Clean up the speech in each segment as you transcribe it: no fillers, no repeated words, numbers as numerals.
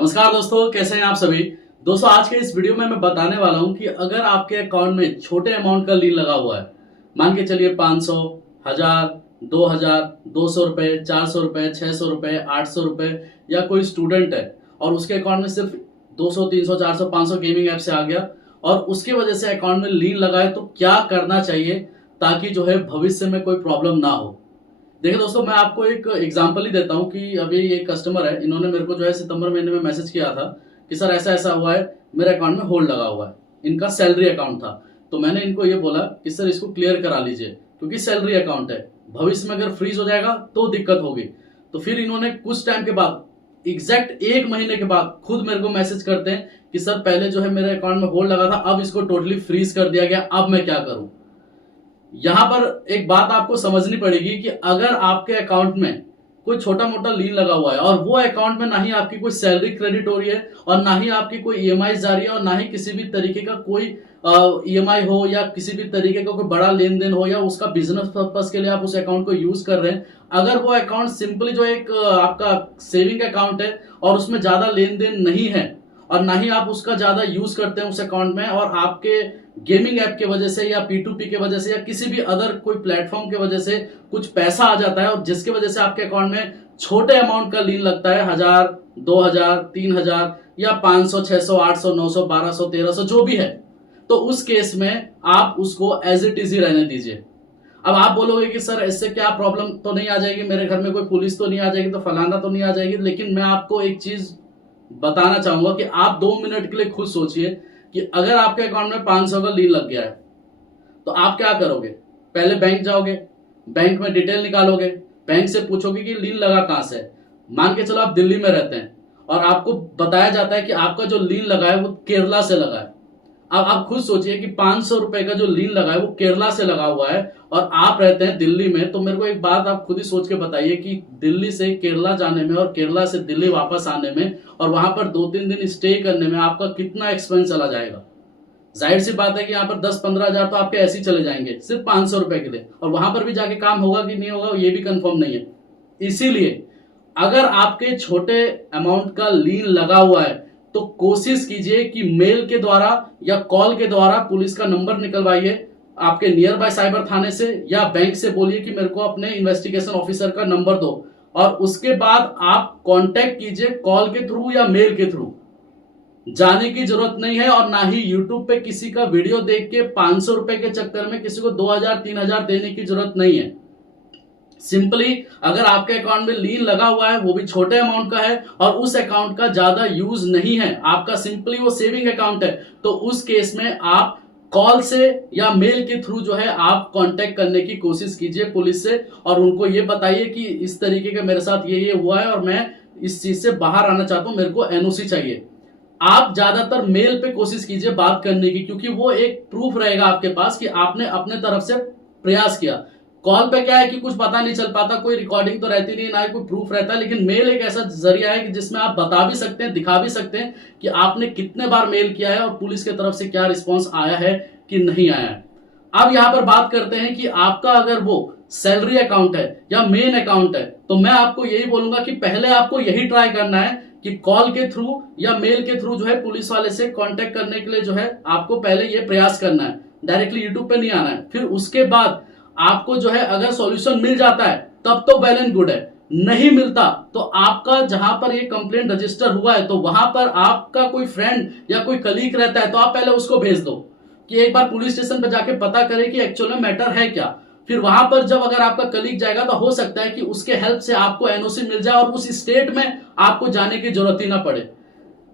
नमस्कार दोस्तों, कैसे हैं आप सभी। दोस्तों, आज के इस वीडियो में मैं बताने वाला हूं कि अगर आपके अकाउंट में छोटे अमाउंट का लीन लगा हुआ है, मान के चलिए 500, 1000, 2000, 200 रुपए, 400 रुपए, 600 रुपए, 800 रुपए, या कोई स्टूडेंट है और उसके अकाउंट में सिर्फ 200, 300, 400, 500 गेमिंग ऐप से आ गया और उसकी वजह से अकाउंट में लीन लगा है, तो क्या करना चाहिए ताकि जो है भविष्य में कोई प्रॉब्लम ना हो। देखिए दोस्तों, मैं आपको एक एग्जांपल ही देता हूं कि अभी एक कस्टमर है, इन्होंने मेरे को जो है सितंबर महीने में मैसेज किया था कि सर ऐसा ऐसा हुआ है, मेरे अकाउंट में होल्ड लगा हुआ है। इनका सैलरी अकाउंट था, तो मैंने इनको ये बोला कि सर इसको क्लियर करा लीजिए, क्योंकि सैलरी अकाउंट है, भविष्य में अगर फ्रीज हो जाएगा तो दिक्कत होगी। तो फिर इन्होंने कुछ टाइम के बाद, एग्जैक्ट 1 महीने के बाद, खुद मेरे को मैसेज करते हैं कि सर पहले जो है मेरे अकाउंट में होल्ड लगा था, अब इसको टोटली फ्रीज कर दिया गया, अब मैं क्या करूं। यहां पर एक बात आपको समझनी पड़ेगी कि अगर आपके अकाउंट में कोई छोटा मोटा लीन लगा हुआ है और वो अकाउंट में ना ही आपकी कोई सैलरी क्रेडिट हो रही है और ना ही आपकी कोई ईएमआई जा रही है और ना ही किसी भी तरीके का कोई ईएमआई हो या किसी भी तरीके का कोई बड़ा लेन देन हो या उसका बिजनेस पर्पस के लिए आप उस अकाउंट को यूज कर रहे हैं, अगर वो अकाउंट सिंपली जो एक आपका सेविंग अकाउंट है और उसमें ज्यादा लेन देन नहीं है और ना ही आप उसका ज्यादा यूज करते हैं उस अकाउंट में, और आपके गेमिंग ऐप के वजह से या P2P के वजह से या किसी भी अदर कोई प्लेटफॉर्म के वजह से कुछ पैसा आ जाता है और जिसकी वजह से आपके अकाउंट में छोटे अमाउंट का लीन लगता है, 1000, 2000, 3000 या 500, 600, 800, 900, 1200, 1300 जो भी है, तो उस केस में आप उसको एज इट इज ही रहने दीजिए। अब आप बोलोगे कि सर इससे क्या प्रॉब्लम तो नहीं आ जाएगी, मेरे घर में कोई पुलिस तो नहीं आ जाएगी, तो फलाना तो नहीं आ जाएगी। लेकिन मैं आपको एक चीज बताना चाहूंगा कि आप 2 मिनट के लिए खुद सोचिए कि अगर आपके अकाउंट में 500 का लीन लग गया है तो आप क्या करोगे। पहले बैंक जाओगे, बैंक में डिटेल निकालोगे, बैंक से पूछोगे कि लीन लगा कहां से है। मान के चलो आप दिल्ली में रहते हैं और आपको बताया जाता है कि आपका जो लीन लगा है वो केरला से लगा है। अब आप खुद सोचिए कि 500 रुपए का जो लीन लगा है वो केरला से लगा हुआ है और आप रहते हैं दिल्ली में। तो मेरे को एक बात आप खुद ही सोच के बताइए कि दिल्ली से केरला जाने में और केरला से दिल्ली वापस आने में और वहां पर 2-3 दिन स्टे करने में आपका कितना एक्सपेंस चला जाएगा। जाहिर सी बात है कि यहाँ पर 10-15 हजार तो आपके ऐसे ही चले जाएंगे सिर्फ 500 रुपए के लिए, और वहां पर भी जाके काम होगा कि नहीं होगा ये भी कंफर्म नहीं है। इसीलिए अगर आपके छोटे अमाउंट का लीन लगा हुआ है तो कोशिश कीजिए कि मेल के द्वारा या कॉल के द्वारा पुलिस का नंबर निकलवाइए आपके नियर बाय साइबर थाने से, या बैंक से बोलिए कि मेरे को अपने इन्वेस्टिगेशन ऑफिसर का नंबर दो, और उसके बाद आप कांटेक्ट कीजिए कॉल के थ्रू या मेल के थ्रू। जाने की जरूरत नहीं है और ना ही यूट्यूब पे किसी का वीडियो देख के 500 रुपए के चक्कर में किसी को 2000-3000 देने की जरूरत नहीं है। सिंपली अगर आपके अकाउंट में लीन लगा हुआ है, वो भी छोटे अमाउंट का है और उस अकाउंट का ज्यादा यूज नहीं है, आपका सिंपली वो सेविंग अकाउंट है, तो उस केस में आप कॉल से या मेल के थ्रू जो है आप कांटेक्ट करने की कोशिश कीजिए पुलिस से और उनको ये बताइए कि इस तरीके का मेरे साथ ये हुआ है और मैं इस चीज से बाहर आना चाहता हूं, मेरे को एनओसी चाहिए। आप ज्यादातर मेल पे कोशिश कीजिए बात करने की, क्योंकि वो एक प्रूफ रहेगा आपके पास कि आपने अपने तरफ से प्रयास किया। कॉल पे क्या है कि कुछ पता नहीं चल पाता, कोई रिकॉर्डिंग तो रहती नहीं, ना ही कोई प्रूफ रहता है, लेकिन मेल एक ऐसा जरिया है कि जिसमें आप बता भी सकते हैं, दिखा भी सकते हैं कि आपने कितने बार मेल किया है और पुलिस की तरफ से क्या रिस्पॉन्स आया है कि नहीं आया है। अब यहां पर बात करते हैं कि आपका अगर वो सैलरी अकाउंट है या मेन अकाउंट है, तो मैं आपको यही बोलूंगा कि पहले आपको यही ट्राई करना है कि कॉल के थ्रू या मेल के थ्रू जो है पुलिस वाले से कांटेक्ट करने के लिए जो है आपको पहले ये प्रयास करना है, डायरेक्टली यूट्यूब पे नहीं आना है। फिर उसके बाद आपको जो है अगर सॉल्यूशन मिल जाता है तब तो वेल एंड गुड है, नहीं मिलता तो आपका जहां पर ये कंप्लेंट रजिस्टर हुआ है तो वहां पर आपका कोई फ्रेंड या कोई कलीग रहता है तो आप पहले उसको भेज दो कि एक बार पुलिस स्टेशन पर जाके पता करे कि एक्चुअल में मैटर है क्या। फिर वहां पर जब अगर आपका कलीग जाएगा तो हो सकता है कि उसके हेल्प से आपको एनओसी मिल जाए और उस स्टेट में आपको जाने की जरूरत ही ना पड़े।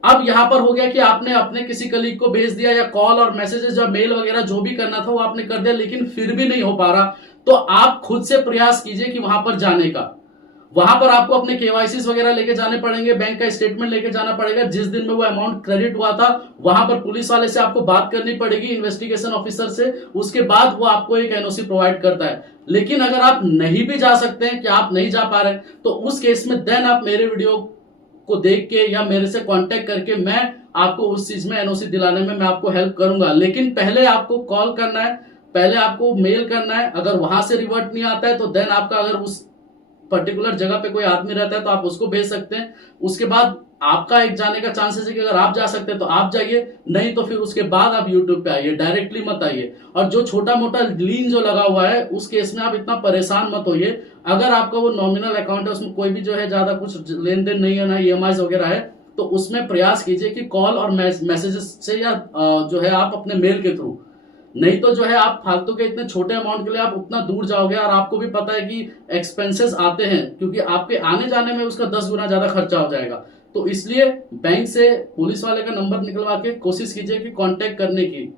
अब यहां पर हो गया कि आपने अपने किसी कलीग को भेज दिया या कॉल और मैसेजेस या मेल वगैरह जो भी करना था वो आपने कर दिया, लेकिन फिर भी नहीं हो पा रहा, तो आप खुद से प्रयास कीजिए कि वहां पर जाने का। वहां पर आपको अपने केवाईसी वगैरह लेके जाने पड़ेंगे, बैंक का स्टेटमेंट लेके जाना पड़ेगा, जिस दिन में वो अमाउंट क्रेडिट हुआ था वहां पर पुलिस वाले से आपको बात करनी पड़ेगी, इन्वेस्टिगेशन ऑफिसर से, उसके बाद वो आपको एक एनओसी प्रोवाइड करता है। लेकिन अगर आप नहीं भी जा सकते हैं कि आप नहीं जा पा रहे, तो उस केस में देन आप मेरे वीडियो को देख के या मेरे से कांटेक्ट करके मैं आपको उस चीज में एनओसी दिलाने में मैं आपको हेल्प करूंगा। लेकिन पहले आपको कॉल करना है, पहले आपको मेल करना है, अगर वहां से रिवर्ट नहीं आता है तो देन आपका अगर उस पर्टिकुलर जगह पे कोई आदमी रहता है तो आप उसको भेज सकते हैं। उसके बाद आपका एक जाने का चांसेस है कि अगर आप जा सकते हैं तो आप जाइए, नहीं तो फिर उसके बाद आप यूट्यूब पे आइए, डायरेक्टली मत आइए। और जो छोटा मोटा लीन जो लगा हुआ है उस केस में आप इतना परेशान मत होइए। अगर आपका वो नॉमिनल अकाउंट है, उसमें कोई भी जो है ज्यादा कुछ लेन देन नहीं है, ना ईएमआई वगैरह है, तो उसमें प्रयास कीजिए कि कॉल और मैसेजेस से या जो है आप अपने मेल के थ्रू, नहीं तो जो है आप फालतू के इतने छोटे अमाउंट के लिए आप उतना दूर जाओगे और आपको भी पता है कि एक्सपेंसेस आते हैं, क्योंकि आपके आने जाने में उसका 10 गुना ज्यादा खर्चा हो जाएगा। तो इसलिए बैंक से पुलिस वाले का नंबर निकलवा के कोशिश कीजिए कि कांटेक्ट करने की।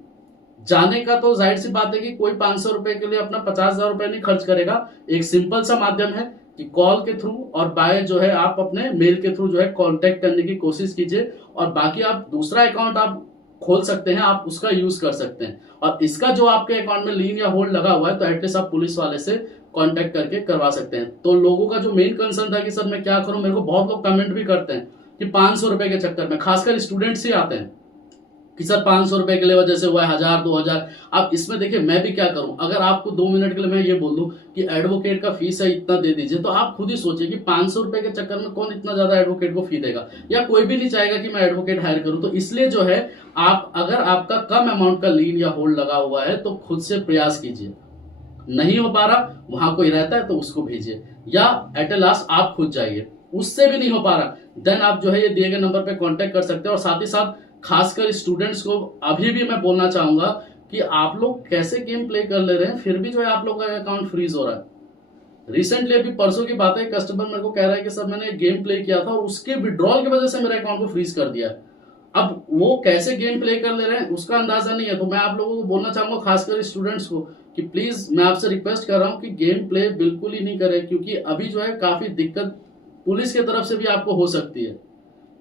जाने का तो जाहिर सी बात है कि कोई 500 रुपए के लिए अपना 50,000 रुपए नहीं खर्च करेगा। एक सिंपल सा माध्यम है कि कॉल के थ्रू और बाय जो है आप अपने मेल के थ्रू जो है कांटेक्ट करने की कोशिश कीजिए। और बाकी आप दूसरा अकाउंट आप खोल सकते हैं, आप उसका यूज कर सकते हैं। और इसका जो आपके अकाउंट में लीन या होल्ड लगा हुआ है तो एटलीस्ट आप पुलिस वाले से कांटेक्ट करके करवा सकते हैं। तो लोगों का जो मेन कंसर्न था कि सर मैं क्या करूं, मेरे को बहुत लोग कमेंट भी करते हैं कि 500 रुपए के चक्कर में, खासकर स्टूडेंट्स ही आते हैं कि सर 500 रुपए के लिए वजह से हुआ है 1000 2000। अब इसमें देखिए मैं भी क्या करूं, अगर आपको 2 मिनट के लिए मैं ये बोल दूं कि एडवोकेट का फीस है इतना दे दीजिए, तो आप खुद ही सोचिए कि 500 रुपए के चक्कर में कौन इतना ज्यादा एडवोकेट को फी देगा, या कोई भी नहीं चाहेगा कि मैं एडवोकेट हायर करूं। तो इसलिए जो है आप, अगर आपका कम अमाउंट का लीन या होल्ड लगा हुआ है तो खुद से प्रयास कीजिए। नहीं हो पा रहा, वहां कोई रहता है तो उसको भेजिए, या एट ए लास्ट आप खुद जाइए। उससे भी नहीं हो पा रहा, देन आप जो है ये दिए गए नंबर पे कांटेक्ट कर सकते हैं। और साथ ही साथ खासकर स्टूडेंट्स को अभी भी मैं बोलना चाहूंगा कि आप लोग कैसे गेम प्ले कर ले रहे हैं, फिर भी जो है आप लोगों का अकाउंट फ्रीज हो रहा है। रिसेंटली अभी परसों की बात है, कस्टमर मेरे को कह रहा है कि सर मैंने गेम प्ले किया था और उसके विड्रॉल की वजह से मेरे अकाउंट को फ्रीज कर दिया है। अब वो कैसे गेम प्ले कर ले रहे हैं उसका अंदाजा नहीं है। तो मैं आप लोगों को बोलना चाहूंगा, खासकर स्टूडेंट्स को, कि प्लीज मैं आपसे रिक्वेस्ट कर रहा हूं कि गेम प्ले बिल्कुल ही नहीं करें, क्योंकि अभी जो है काफी दिक्कत पुलिस की तरफ से भी आपको हो सकती है।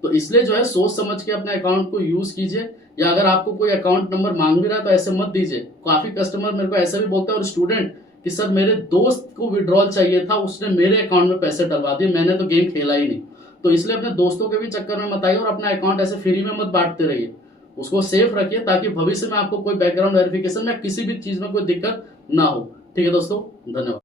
तो इसलिए जो है सोच समझ के अपने अकाउंट को यूज कीजिए, या अगर आपको कोई अकाउंट नंबर मांग भी रहा है तो ऐसे मत दीजिए। काफी कस्टमर मेरे को ऐसे भी बोलते हैं, और स्टूडेंट, कि सर मेरे दोस्त को विड्रॉल चाहिए था, उसने मेरे अकाउंट में पैसे डलवा दिए, मैंने तो गेम खेला ही नहीं। तो इसलिए अपने दोस्तों के भी चक्कर में मत आइए और अपना अकाउंट ऐसे फ्री में मत बांटते रहिए, उसको सेफ रखिए ताकि भविष्य में आपको कोई बैकग्राउंड वेरिफिकेशन में किसी भी चीज में कोई दिक्कत ना हो। ठीक है दोस्तों, धन्यवाद।